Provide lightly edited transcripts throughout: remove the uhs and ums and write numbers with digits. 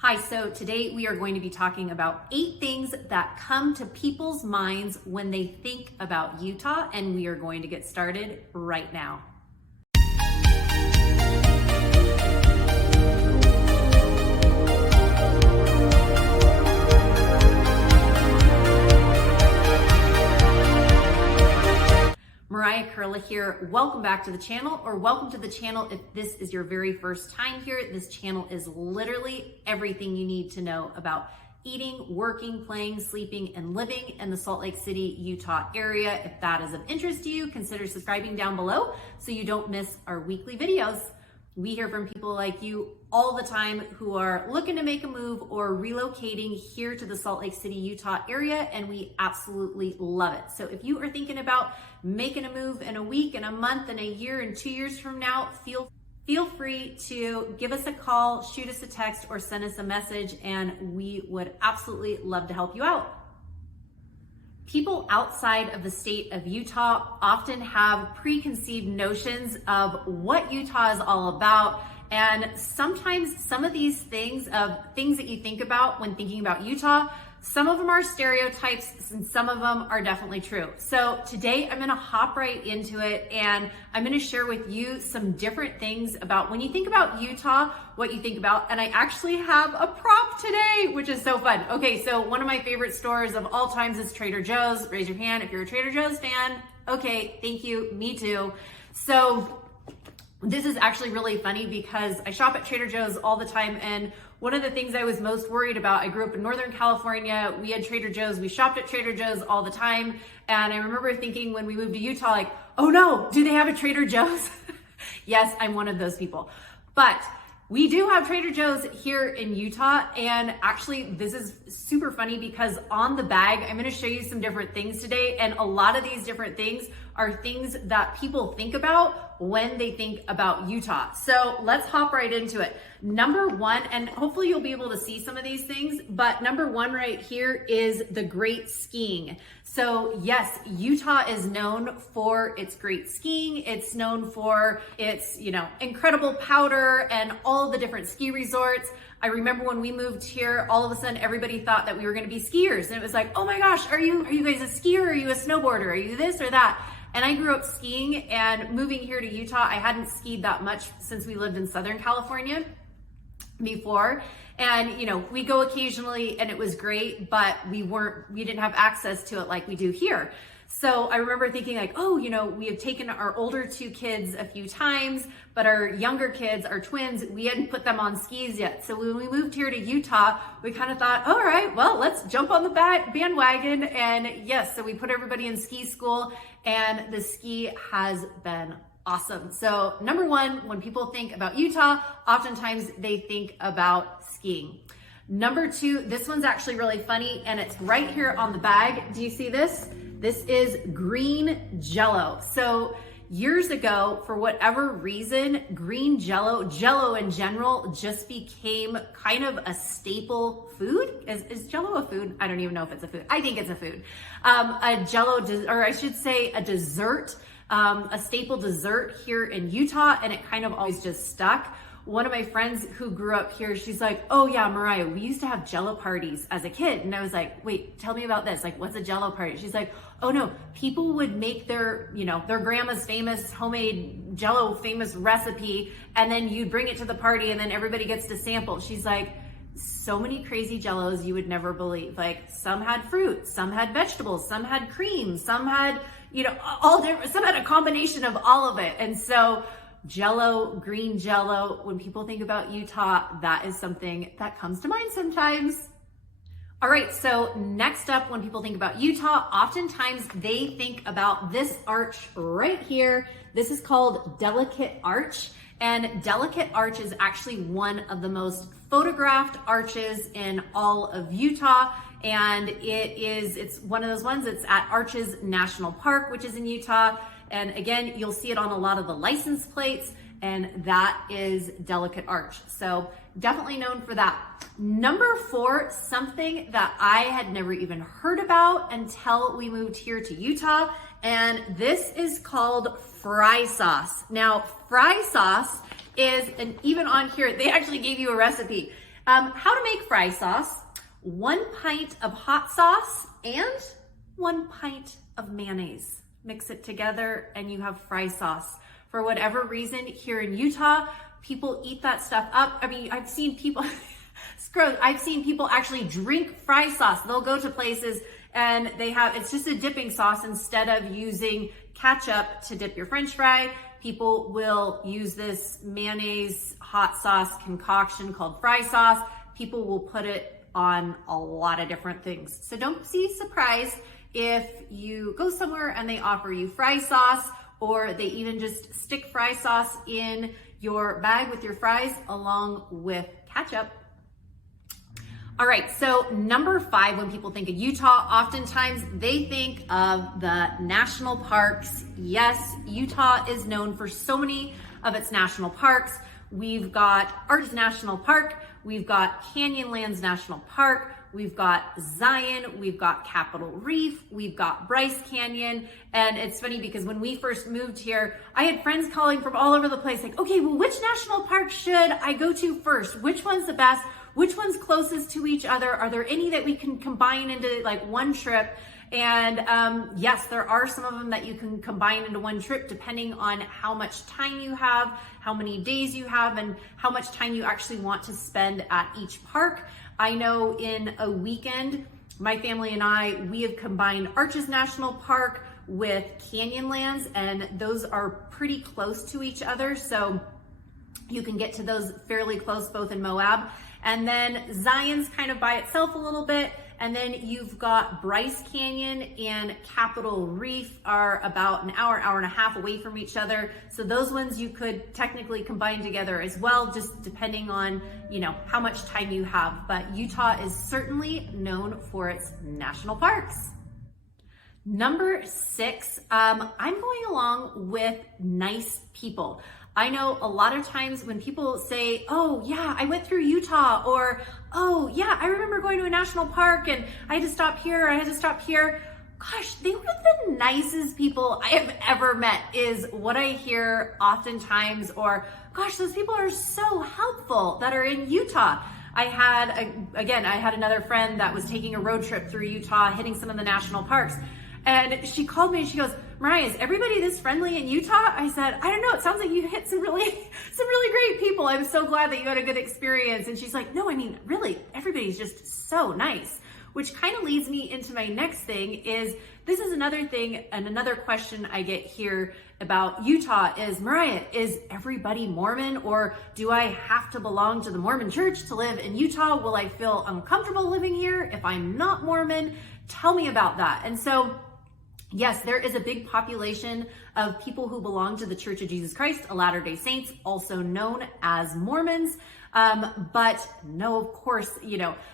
Hi, so today we are going to be talking about 8 things that come to people's minds when they think about Utah, and we are going to get started right now. Mariah Koehle here. Welcome back to the channel, or welcome to the channel if this is your very first time here. This channel is literally everything you need to know about eating, working, playing, sleeping, and living in the Salt Lake City, Utah area. If that is of interest to you, consider subscribing down below so you don't miss our weekly videos. We hear from people like you all the time who are looking to make a move or relocating here to the Salt Lake City, Utah area, and we absolutely love it. So if you are thinking about making a move in a week, in a month, in a year, and 2 years from now, feel free to give us a call, shoot us a text, or send us a message, and we would absolutely love to help you out. People outside of the state of Utah often have preconceived notions of what Utah is all about. And sometimes some of these things that you think about when thinking about Utah, some of them are stereotypes and some of them are definitely true. So today I'm gonna hop right into it and I'm gonna share with you some different things about when you think about Utah, what you think about. And I actually have a prop today, which is so fun. Okay, so one of my favorite stores of all times is Trader Joe's. Raise your hand if you're a Trader Joe's fan. Okay, thank you, me too. So this is actually really funny because I shop at Trader Joe's all the time, and one of the things I was most worried about, I grew up in Northern California, we had Trader Joe's, we shopped at Trader Joe's all the time, and I remember thinking when we moved to Utah, like, oh no, do they have a Trader Joe's? Yes, I'm one of those people. But we do have Trader Joe's here in Utah, and actually this is super funny because on the bag, I'm gonna show you some different things today, and a lot of these different things are things that people think about when they think about Utah. So let's hop right into it. Number one, and hopefully you'll be able to see some of these things, but number one right here is the great skiing. So yes, Utah is known for its great skiing. It's known for its, incredible powder and all the different ski resorts. I remember when we moved here, all of a sudden everybody thought that we were gonna be skiers. And it was like, oh my gosh, are you guys a skier? Are you a snowboarder? Are you this or that? And I grew up skiing, and moving here to Utah, I hadn't skied that much since we lived in Southern California before. And, we go occasionally and it was great, but we didn't have access to it like we do here. So I remember thinking like, oh, we have taken our older 2 kids a few times, but our younger kids, our twins, we hadn't put them on skis yet. So when we moved here to Utah, we kind of thought, all right, well, let's jump on the bandwagon. And yes, so we put everybody in ski school, and the ski has been awesome. So number one, when people think about Utah, oftentimes they think about skiing. Number 2, this one's actually really funny, and it's right here on the bag. Do you see this? This is green Jello. So years ago, for whatever reason, green Jello in general just became kind of a staple food. Is Jello a food? I don't even know if it's a food. I think it's a food. A Jello, or I should say a dessert, a staple dessert here in Utah, and it kind of always just stuck. One of my friends who grew up here, she's like, oh yeah, Mariah, we used to have Jello parties as a kid. And I was like, wait, tell me about this. Like, what's a Jello party? She's like, oh no, people would make their grandma's famous homemade Jello famous recipe, and then you'd bring it to the party and then everybody gets to sample. She's like, so many crazy Jellos you would never believe. Like, some had fruit, some had vegetables, some had cream, some had, all different, some had a combination of all of it. And so Jello, green Jello, when people think about Utah, that is something that comes to mind sometimes. All right, so next up, when people think about Utah, oftentimes they think about this arch right here. This is called Delicate Arch, and Delicate Arch is actually one of the most photographed arches in all of Utah. And it's one of those ones. It's at Arches National Park, which is in Utah. And again, you'll see it on a lot of the license plates, and that is Delicate Arch. So definitely known for that. Number 4, something that I had never even heard about until we moved here to Utah, and this is called fry sauce. Now, fry sauce is, and even on here, they actually gave you a recipe. How to make fry sauce: 1 pint of hot sauce and 1 pint of mayonnaise. Mix it together and you have fry sauce. For whatever reason, here in Utah, people eat that stuff up. I mean, I've seen people, it's gross. I've seen people actually drink fry sauce. They'll go to places and it's just a dipping sauce instead of using ketchup to dip your French fry. People will use this mayonnaise hot sauce concoction called fry sauce. People will put it on a lot of different things. So don't be surprised if you go somewhere and they offer you fry sauce, or they even just stick fry sauce in your bag with your fries along with ketchup. All right, so number 5, when people think of Utah, oftentimes they think of the national parks. Yes, Utah is known for so many of its national parks. We've got Arches National Park, we've got Canyonlands National Park, we've got Zion, we've got Capitol Reef, we've got Bryce Canyon. And it's funny because when we first moved here, I had friends calling from all over the place like, okay, well, which national park should I go to first? Which one's the best? Which one's closest to each other? Are there any that we can combine into like one trip? And yes, there are some of them that you can combine into one trip depending on how much time you have, how many days you have, and how much time you actually want to spend at each park. I know in a weekend, my family and we have combined Arches National Park with Canyonlands, and those are pretty close to each other. So you can get to those fairly close, both in Moab. And then Zion's kind of by itself a little bit. And then you've got Bryce Canyon and Capitol Reef are about an hour, hour and a half away from each other. So those ones you could technically combine together as well, just depending on, how much time you have. But Utah is certainly known for its national parks. Number 6, I'm going along with nice people. I know a lot of times when people say, oh yeah, I went through Utah, or oh yeah, I remember going to a national park and I had to stop here, I had to stop here. Gosh, they were the nicest people I have ever met is what I hear oftentimes. Or gosh, those people are so helpful that are in Utah. I had another friend that was taking a road trip through Utah, hitting some of the national parks. And she called me and she goes, Mariah, is everybody this friendly in Utah? I said, I don't know. It sounds like you hit some really great people. I'm so glad that you had a good experience. And she's like, no, I mean, really, everybody's just so nice. Which kind of leads me into my next thing this is another thing and another question I get here about Utah is, Mariah, is everybody Mormon, or do I have to belong to the Mormon church to live in Utah? Will I feel uncomfortable living here if I'm not Mormon? Tell me about that. And so, yes, there is a big population of people who belong to the Church of Jesus Christ of Latter-day Saints, also known as Mormons. But no, of course,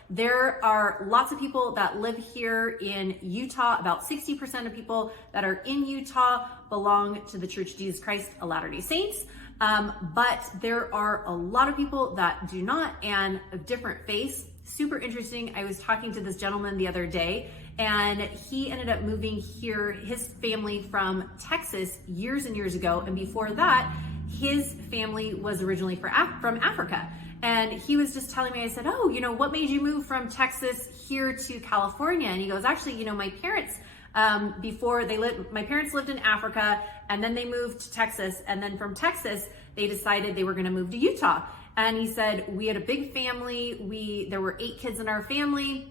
there are lots of people that live here in Utah. About 60% of people that are in Utah belong to the Church of Jesus Christ of Latter-day Saints. But there are a lot of people that do not, and of different faiths. Super interesting. I was talking to this gentleman the other day, and he ended up moving here, his family from Texas years and years ago. And before that, his family was originally from Africa. And he was just telling me, I said, oh, what made you move from Texas here to California? And he goes, actually, my parents, my parents lived in Africa, and then they moved to Texas. And then from Texas, they decided they were going to move to Utah. And he said, we had a big family. There were 8 kids in our family.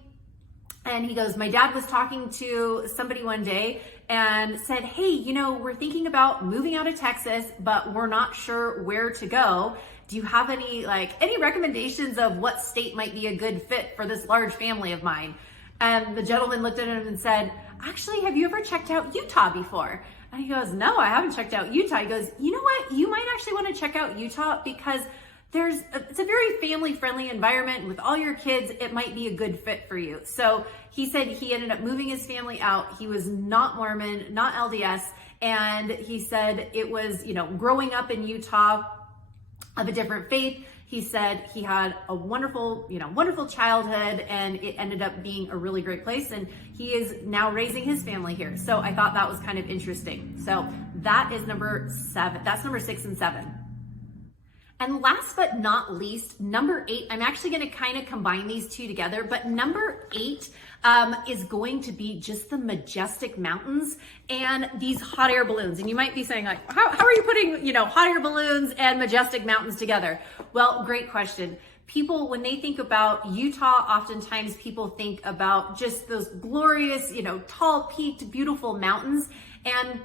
And he goes, my dad was talking to somebody one day and said, hey, we're thinking about moving out of Texas, but we're not sure where to go. Do you have any recommendations of what state might be a good fit for this large family of mine? And the gentleman looked at him and said, actually, have you ever checked out Utah before? And he goes, no, I haven't checked out Utah. He goes, you know what? You might actually want to check out Utah because it's a very family-friendly environment with all your kids. It might be a good fit for you. So he said he ended up moving his family out. He was not Mormon, not LDS. And he said it was, growing up in Utah of a different faith. He said he had a wonderful childhood, and it ended up being a really great place. And he is now raising his family here. So I thought that was kind of interesting. So that is number 7. That's number 6 and 7. And last but not least, number 8, I'm actually gonna kind of combine these two together, but number 8 is going to be just the Majestic Mountains and these hot air balloons. And you might be saying like, how are you putting, hot air balloons and Majestic Mountains together? Well, great question. People, when they think about Utah, oftentimes people think about just those glorious, tall, peaked, beautiful mountains. And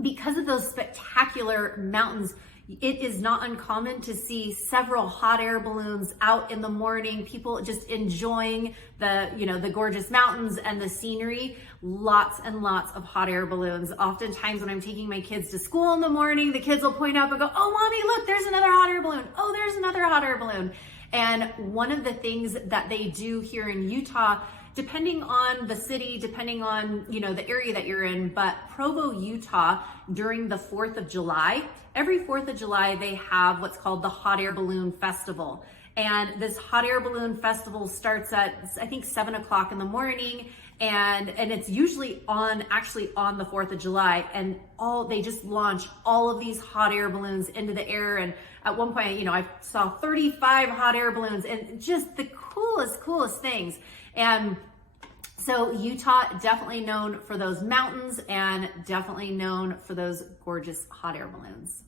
because of those spectacular mountains, it is not uncommon to see several hot air balloons out in the morning, people just enjoying the gorgeous mountains and the scenery. Lots and lots of hot air balloons. Oftentimes when I'm taking my kids to school in the morning, the kids will point up and go, "Oh, mommy, look, there's another hot air balloon. Oh, there's another hot air balloon." And one of the things that they do here in Utah, depending on the city, depending on, the area that you're in, but Provo, Utah, during the 4th of July, every 4th of July, they have what's called the Hot Air Balloon Festival. And this Hot Air Balloon Festival starts at, I think, 7 o'clock in the morning. And it's usually actually on the 4th of July, and they just launch all of these hot air balloons into the air. And at one point, I saw 35 hot air balloons and just the coolest things. And so Utah, definitely known for those mountains and definitely known for those gorgeous hot air balloons.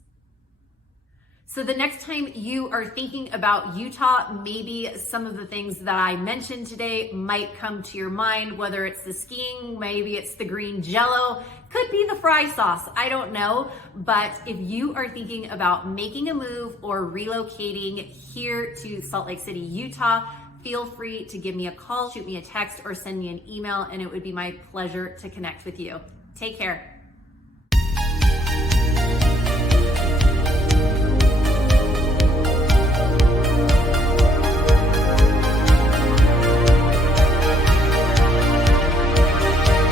So the next time you are thinking about Utah, maybe some of the things that I mentioned today might come to your mind, whether it's the skiing, maybe it's the green jello, could be the fry sauce, I don't know. But if you are thinking about making a move or relocating here to Salt Lake City, Utah, feel free to give me a call, shoot me a text, or send me an email, and it would be my pleasure to connect with you. Take care.